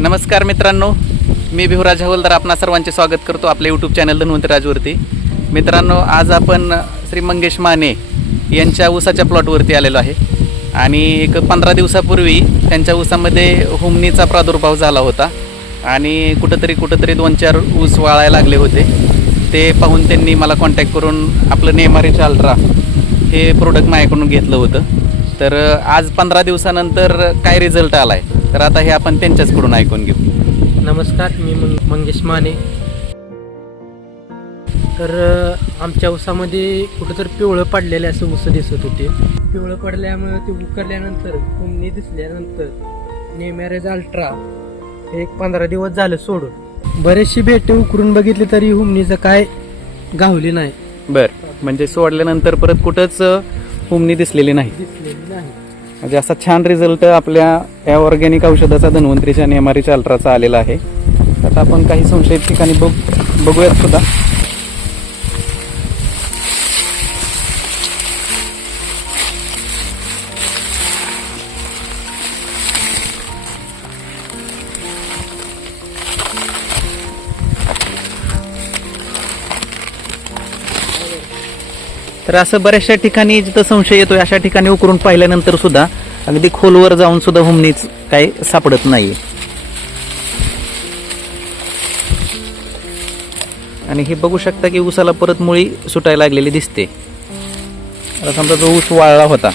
नमस्कार मित्रांनो, मी भिवराज हवलदार आपणा सर्वांचे स्वागत करतो आपल्या यूट्यूब चॅनल धन्वंतरी राजवरती. मित्रांनो, आज आपण श्री मंगेश माने यांच्या ऊसाच्या प्लॉटवरती आलेलो आहे आणि एक 15 दिवसापूर्वी त्यांच्या ऊसामध्ये हुमणीचा प्रादुर्भाव झाला होता आणि कुठंतरी 2-4 ऊस वाळायला लागले होते. ते पाहून त्यांनी मला कॉन्टॅक्ट करून आपलं नेमारिच अल्ट्रा हे प्रोडक्ट माझ्याकडून घेतलं होतं. तर आज 15 दिवसानंतर काय रिझल्ट आला आहे तर आता हे आपण त्यांच्याचकडून ऐकून घेऊ. नमस्कार, मी मंगेश माने. तर आमच्या ऊसामध्ये कुठंतरी पिवळं पडलेले असं ऊस दिसत होते. पिवळं पडल्यामुळे ते उकरल्यानंतर हुमणी दिसल्यानंतर नेमॅरेज अल्ट्रा एक 15 दिवस झालं सोडून बरेचशी भेटे उकरून बघितली तरी हुमणीचं काय गावली नाही. म्हणजे सोडल्यानंतर परत कुठंच हुमणी दिसलेली नाही. म्हणजे असा छान रिझल्ट आपल्या या ऑर्गॅनिक औषधाचा धन्वंतरीच्या नेमारिच्या अल्ट्राचा आलेला आहे. आता आपण काही संशयित ठिकाणी बघूयात सुद्धा. तर असं बऱ्याचशा ठिकाणी जिथं संशय येतोय अशा ठिकाणी उकरून पाहिल्यानंतर सुद्धा अगदी खोलवर जाऊन सुद्धा हुमणीच काही सापडत नाही. आणि हे बघू शकता की ऊसाला परत मुळी सुटायला लागलेली दिसते. आता समजा जो ऊस वाळला होता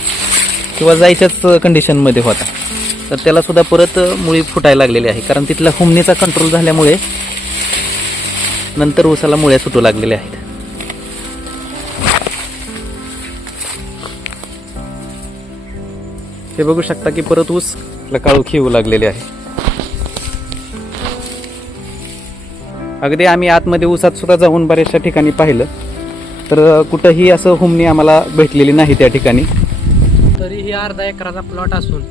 किंवा जायच्याच कंडिशनमध्ये होता तर त्याला सुद्धा परत मुळी फुटायला लागलेली आहे, कारण तिथला हुमणीचा कंट्रोल झाल्यामुळे नंतर ऊसाला मुळ्या सुटू लागलेल्या आहेत. हे बघू शकता की परत ऊस काळोखी येऊ लागलेले आहे. अगदी आम्ही आतमध्ये ऊसात सुद्धा जाऊन बऱ्याचशा ठिकाणी पाहिलं तर कुठंही असं हुमणी आम्हाला भेटलेली नाही त्या ठिकाणी. तरी ही अर्धा एकराचा प्लॉट असून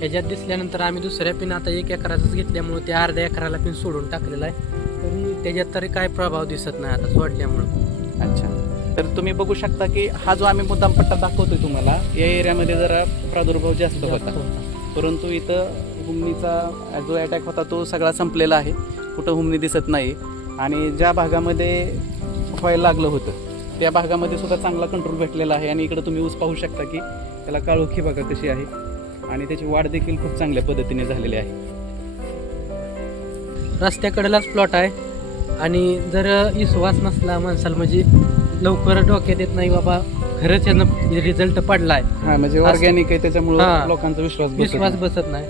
ह्याच्यात दिसल्यानंतर आम्ही दुसऱ्या पिन आता 1 एकराचाच घेतल्यामुळे त्या अर्ध्या एकराला पिन सोडून टाकलेला आहे. तरी त्याच्यात तरी काय प्रभाव दिसत नाही आता सोडल्यामुळं. अच्छा, तर तुम्ही बघू शकता की हा जो आम्ही मुद्दाम पट्टा दाखवतोय तुम्हाला, या एरियामध्ये जरा प्रादुर्भाव जास्त होता, परंतु इथं हुमणीचा जो अटॅक होता तो सगळा संपलेला आहे. कुठं हुमणी दिसत नाही आणि ज्या भागामध्ये व्हायला लागलं होतं त्या भागामध्ये सुद्धा चांगला कंट्रोल भेटलेला आहे. आणि इकडं तुम्ही ऊस पाहू शकता की त्याला काळोखी बघा कशी आहे आणि त्याची वाढ देखील खूप चांगल्या पद्धतीने झालेली आहे. रस्त्याकडेलाच प्लॉट आहे आणि जर विश्वास नसला माणसाला म्हणजे लवकर डोक्यात येत नाही बाबा खरंच यानं रिझल्ट पडलाय. हा, म्हणजे ऑर्गॅनिक आहे त्याच्यामुळे लोकांचा विश्वास बसत नाही.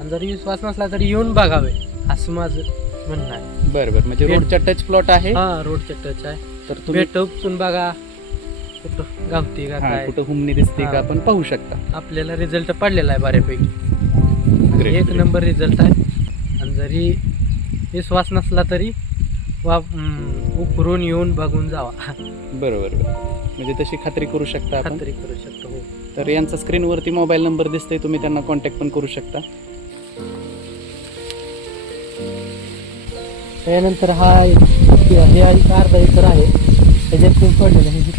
आणि जरी विश्वास नसला तरी येऊन बघावे असं माझं म्हणणं आहे. बरोबर, म्हणजे रोडच्या टच प्लॉट आहे. हा, रोडच्या टच आहे. तर तुम्ही उपसून बघा कुठं गावती का काय, कुठं हुमणी दिसते का आपण पाहू शकता. आपल्याला रिझल्ट पडलेला आहे बऱ्यापैकी. एक नंबर रिझल्ट आहे. आणि जरी विश्वास नसला तरी उकरून येऊन बघून जावा. बरोबर, म्हणजे तशी खात्री करू शकता आपण. खात्री करू शकतो. हो. तर यांचा स्क्रीनवरती मोबाईल नंबर दिसतोय, तुम्ही त्यांना कॉन्टॅक्ट पण करू शकता. त्यानंतर हे अर्धा एकर आहे त्याच्यात पण पडलेलं आहे.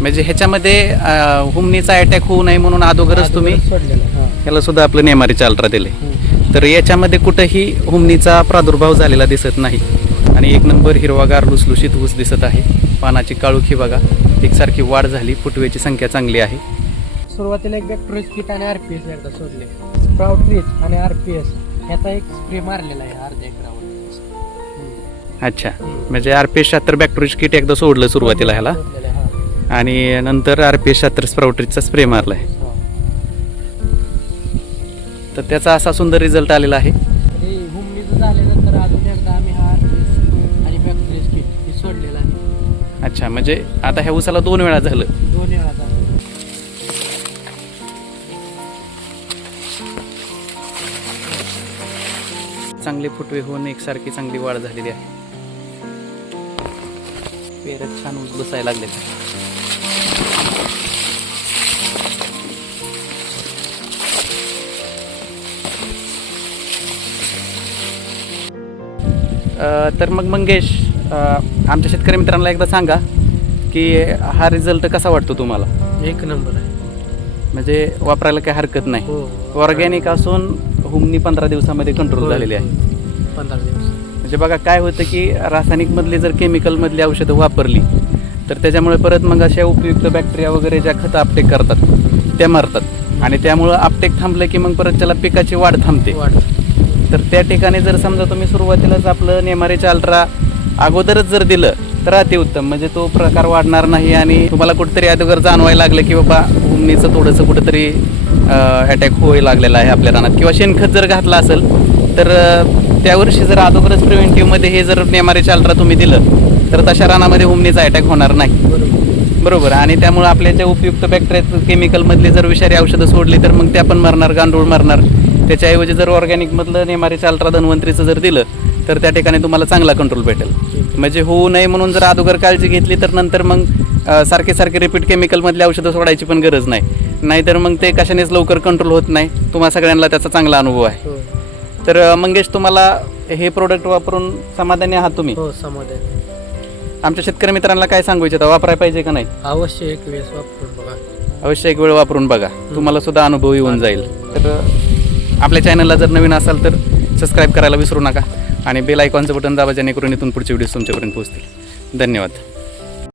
म्हणजे ह्याच्यामध्ये हुमणीचा अटॅक होऊ नये म्हणून अगोदरच तुम्ही सोडलेलं. याला सुद्धा आपलं नेमारिच अल्ट्रा दिले. तर याच्यामध्ये कुठंही हुमणीचा प्रादुर्भाव झालेला दिसत नाही आणि एक नंबर हिरवागार लुसलुशीत ऊस दिसत आहे. पानाची काळोखी बघा, एकसारखी वाढ झाली, फुटव्याची संख्या चांगली आहे. सुरुवातीला एक बॅक्टेरिया किट आणि आरपीएस एकदा सोडले. स्प्राउट रिच आणि आरपीएस याचा एक स्प्रे मारलेला आहे अर्ध्या एकरावर. अच्छा, म्हणजे RPS 76 बॅक्टेरिया किट एकदा सोडलं सुरुवातीला ह्याला आणि नंतर RPS 76 स्प्राउटरीजचा स्प्रे मारलाय. तर त्याचा असा सुंदर रिझल्ट आलेला आहे. हुमणीचं झाल्यानंतर अजून एकदा आम्ही हा RPS आणि बॅक्टेरिया किट हे सोडलेला आहे. अच्छा, म्हणजे आता ह्या ऊसाला 2 वेळा झालं. 2 वेळा झालं. चांगले फुटवे होऊन एकसारखी चांगली वाढ झालेली आहे. पेरत छान ऊस बसायला लागले. तर मग मंगेश, आमच्या शेतकरी मित्रांना एकदा सांगा की हा रिझल्ट कसा वाटतो तुम्हाला? एक नंबर आहे. म्हणजे वापरायला काही हरकत नाही. हो. ऑर्गॅनिक असून हुमनी 15 दिवसामध्ये कंट्रोल झालेली आहे. 15 दिवस. म्हणजे बघा काय होतं की रासायनिकमधली जर केमिकलमधली औषधं वापरली तर त्याच्यामुळे परत मग अशा उपयुक्त बॅक्टेरिया वगैरे ज्या खतं आपटेक करतात त्या मरतात आणि त्यामुळं आपटेक थांबलं की मग परत त्याला पिकाची वाढ थांबते. तर त्या ठिकाणी जर समजा तुम्ही सुरुवातीलाच आपलं नेमारेचं अल्ट्रा अगोदरच जर दिलं तर अतिउत्तम. म्हणजे तो प्रकार वाढणार नाही आणि तुम्हाला कुठेतरी अगोदर जाणवायला लागलं की बाबा हुमणीचं थोडंसं कुठंतरी अटॅक व्हायला लागलेला आहे आपल्या रानात किंवा शेणखत जर घातलं असेल तर त्या वर्षी जर अगोदरच प्रिव्हेंटिव्हमध्ये हे जर नेमारेचं अल्ट्रा तुम्ही दिलं तर तशा रानामध्ये हुमणीचा अटॅक होणार नाही. बरोबर. आणि त्यामुळे आपल्या ज्या उपयुक्त बॅक्टेरिया केमिकलमधली जर विषारी औषधं सोडली तर मग त्या पण मरणार, गांडूळ मरणार. त्याच्याऐवजी जर ऑर्गॅनिकमधलं नेमारेचं अल्ट्रा धन्वंतरीचं जर दिलं तर त्या ठिकाणी तुम्हाला चांगला कंट्रोल भेटेल. म्हणजे होऊ नये म्हणून जर अगोदर काळजी घेतली तर नंतर मग सारखे रिपीट केमिकलमधली औषधं सोडायची पण गरज नाही. नाहीतर मग ते कशानेच लवकर कंट्रोल होत नाही. तुम्हाला सगळ्यांना त्याचा चांगला अनुभव आहे. तर मंगेश, तुम्हाला हे प्रोडक्ट वापरून समाधानी आहात तुम्ही? हो, समाधान. आमच्या शेतकरी मित्रांना काय सांगू इच्छिता, वापरायला पाहिजे का नाही? अवश्य एक वेळेस वापरून बघा. अवश्य एक वेळ वापरून बघा, तुम्हाला सुद्धा अनुभव येऊन जाईल. तर आपल्या चॅनलला जर नवीन असाल तर सबस्क्राईब करायला विसरू नका आणि बेल आयकॉनचं बटन दाबा जेणेकरून इथून पुढचे व्हिडिओ तुमच्यापर्यंत पोहोचतील. धन्यवाद.